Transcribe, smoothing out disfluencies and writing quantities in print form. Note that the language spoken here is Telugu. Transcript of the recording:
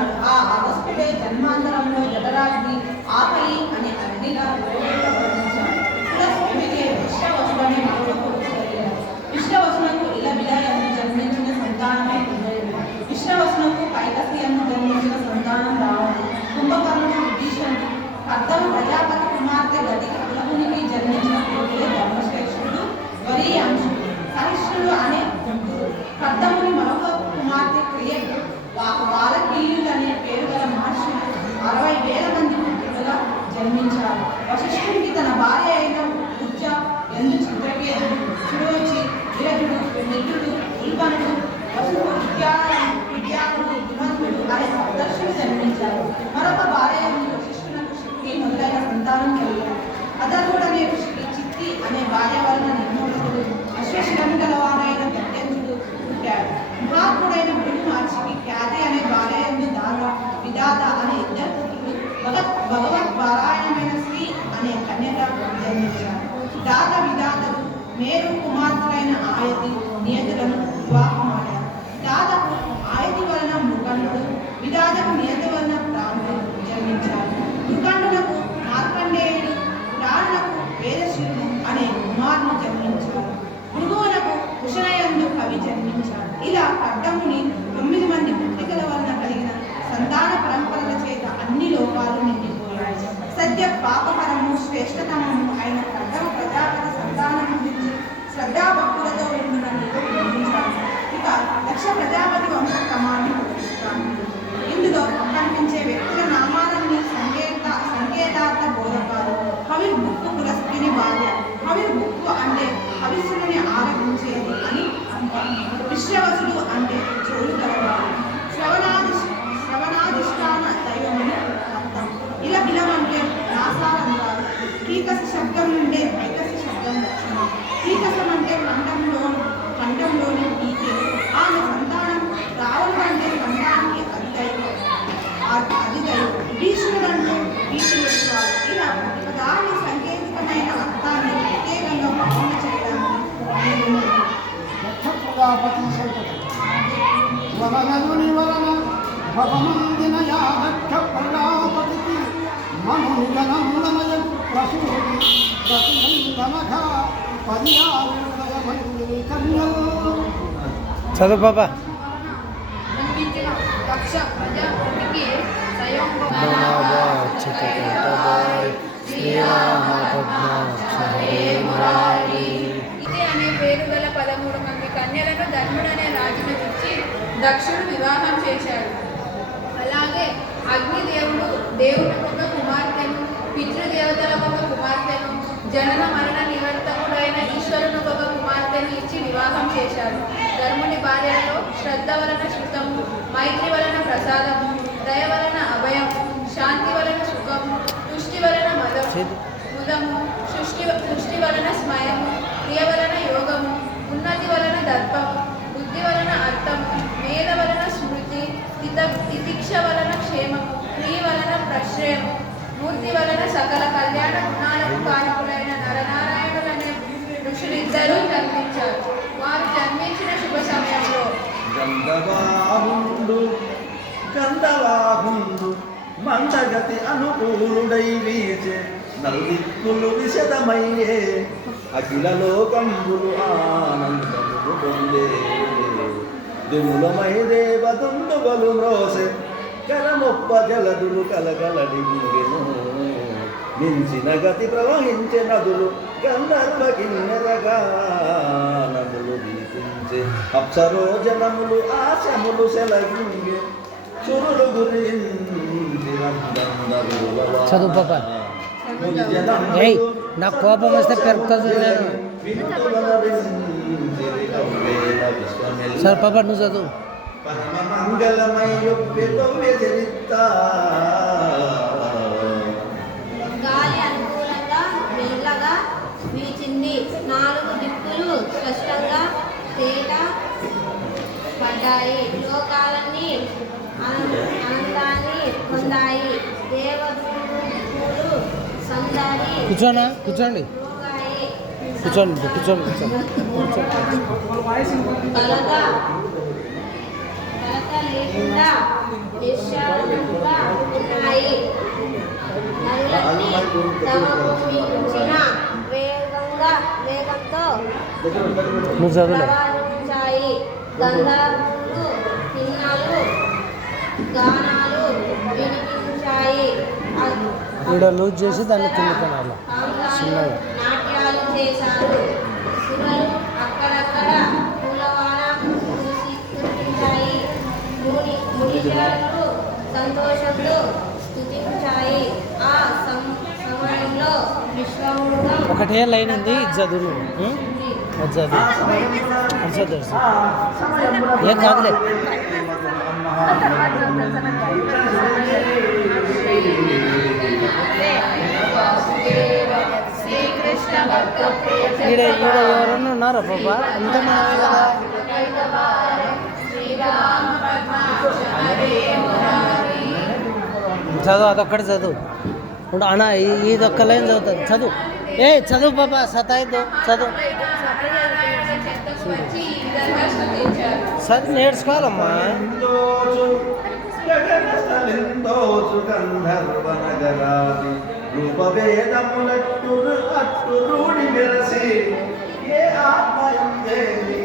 ఉన్నాడు. ఆ అగస్త్యుడే జన్మాంతరంలో జఠరాగ్ని ఆకలి అనే అగ్నిగా వర్ణించాడు. పులస్త్యుడికి విశ్వవసుడనే మరొక కొడుకు కలిగాడు. విశ్వవసునకు ఇలబిల అని జన్మించిన సంతానమే కుందరుడు. విశ్వవసునకు కైకసి అని జన్మించిన సంతానం రావణుడు. కుంభకర్ణుడు విభీషణుడు. కర్దమ ప్రజాపతి కుమార్తె గతికి కులమునికి జన్మించిన కొడుకులే ధర్మశ్రేష్ఠుడు వరీయాంశుడు. సహిష్ణుడు అనే కర్దముని మరొక కుమార్తె క్రియకు వాలకీయుడు అనే పేరు గల మహర్షులు 60,000 మంది పుత్రులుగా జన్మించారు. వశిష్ఠుడికి తన భార్య అయిన ఉజ్జ, ఎందు, చిత్రకేతుడు, సురోచి, విరజుడు, నిరుడు, ఉల్బనుడు, వసుడు, విద్యానుడు, ధుమంతుడు అనే సప్తర్షులు జన్మించారు. మరొక భార్య అయిన వశిష్ఠునకు శక్తి మొదలైన సంతానం కలిగారు. అధర్వుడు అనే ఋషికి చిత్తి అనే భార్య వలన నిర్మూలకుడు, అశ్వశిరము గలవాడైన ప్రత్యంజుడు పుట్టాడు. మహాత్ముడైన భృగు మహర్షికి ఖ్యాతి అనే భార్య ఎందు విధాత అనే ఇద్దరు పుత్రులు, భగవత్ పారాయణమైన శ్రీ అనే కన్యగా జన్మించారు. దాత విధాతలు మేరు కుమార్తెలైన ఆయతి నియతులను వివాహమాడారు. దాతకు ఆయతి వలన మృగండు, విధాతకు నియతి వలన ప్రాణుడు జన్మించారు. మృగండునకు మార్కండేయుడు, ప్రాణులకు వేదశివుడు అనే కుమారుడు జన్మించారు. భృగువునకు కుశలయందు కవి జన్మించాడు. ఇలా కర్దముని 9 మంది పుత్రికల వలన కలిగిన సంతాన పరంపరల చేత అన్ని లోకాలు నిండిపోయాయి. సద్య పాపహరము శ్రేష్టతమము అయిన కర్దమ ప్రజాపతి సంతానం గురించి శ్రద్ధాభక్తులతో ఉండిన నీకు నిర్మించాలి. ఇక దక్ష ప్రజాపతి వంశ క్రమాన్ని వివరిస్తాను. ఇందులో కనిపించే వ్యక్తుల నామాలన్నీ సంకేతార్థ బోధకాలు. హవిర్భుక్కు పులస్త్యుని భార్య. హవిర్భుక్కు అంటే హవిస్సుని ఆరగించేది అని అర్థం. విశ్వవసుడు అంటే చెవులు గలవాడు. శ్రవణాధిష్టాన దైవమని అర్థం. ఇలా బిలమంటే నాసారంగారు. కీకస శబ్దం నుండే వైకస శబ్దం వచ్చింది. కీకసం అంటే కంఠంలోని పీకే. ఆమె సంతానం రావణుడు అంటే కంఠానికి అది దైవం. భీష్ముడు అంటే భీష్ముడు. ఇలా ప్రతిపదాన్ని సంకేతికమైన అర్థాన్ని ప్రత్యేకంగా ప్రకటన చేయడానికి వలనని వలన భవమందిన యాదక్ష ప్రజాపతికి మనునిగనందనయ ప్రసూతి ప్రతినందనఘ పర్యావృతయ మందిని కన్యలు. చదువు బాబా. అనే పేరు గల 13 మంది కన్యలను ధర్ముడనే రాజును ఇచ్చి దక్షుడు వివాహం చేశాడు. అలాగే అగ్నిదేవుడు దేవునికి ఒక కుమార్తెను, పితృదేవతలకు ఒక కుమార్తెను, జనన మరణ నివర్తకుడైన ఈశ్వరునికి ఒక కుమార్తెను ఇచ్చి వివాహం చేశాడు. ధర్ముని భార్యలో శ్రద్ధ వలన శృతము, మైత్రి వలన ప్రసాదము, దయ వలన అభయము, శాంతి వలన సుఖము, తుష్టి వలన ముదము, సృష్టి వలన స్మయము, క్రియ వలన యోగము, ఉన్నతి వలన దర్పము, బుద్ధి వలన అర్థము, మేధ వలన స్మృతి, తితిక్ష వలన క్షేమము, క్రియ వలన ప్రశ్రయము, మూర్తి వలన సకల కళ్యాణ గుణాలకు కారకులైన నరనారాయణులనే ఋషులిద్దరూ జన్మించారు. వారు జన్మించిన శుభ సమయంలో గంధవాహుండు మందగతి అనుకూలుడై వీచే నలుదిక్కులు విశదమయ్యే అఖిల లోకంబులు ఆనందములు పొందే దుములమై దేవదుందుగలు మ్రోసె కరమొప్ప జలదులు కలగలడి మించిన గతి ప్రవహించే నదులు గంధర్వ కిన్నెరగా నదులు దీపించే అప్సరోజనములు ఆశములు సెలగింగే చురులు గురించి చదువు పాప. నాకు కోపం వస్తే పెరుగుతుంది. సార్ పాప నువ్వు చదువు. గాలి అనుకూలంగా మెల్లగా వీచింది. 4 దిక్కులు స్పష్టంగా తేట పడ్డాయి. లోకాలన్నీ ఆనందాన్ని పొందాయి. దేవదూతులు సందడి కూర్చోండి కూర్చోండి. కలత లేకుండా తమకు మించిన వేగంతో నువ్వు చదువులే ప్రవహించాయి. గంధర్వులు కిన్నలు గానాలు వినిపించాయి. ఈడ లూజ్ చేసి దాన్ని కింద కొనాలి కాంతాలు చిన్నగా. నాట్యాలు చేశారు. సురలు అక్కడక్కడ పూలవాన కురిపించాయి. మునిజనులు సంతోషంతో స్తుతించాయి. ఆ సమయంలో విశ్వముగా ఒకటే లైన్ ఉంది ఇది చదువు నువ్వు అది చదువు అది చదువు ఏం కాదులే శ్రీకృష్ణ భక్త ఈడ ఎవరన్నా ఉన్నారా పాప అంత మనమే కదా చదువు అదొక్కటి చదువు ఇప్పుడు అన్న ఇది ఒక్క లైన్ చదువుతుంది చదువు చదువు పాప సతాయిద్దు చదువు వచ్చి ఈ విధంగా స్తుతించారు. చదువు నేర్చుకోవాలమ్మా గగనస్థలిందోచు గంధర్వనగరాది రూపభేదములట్టు అట్టు రూఢి మెరసి ఏ ఆత్మయం దేవి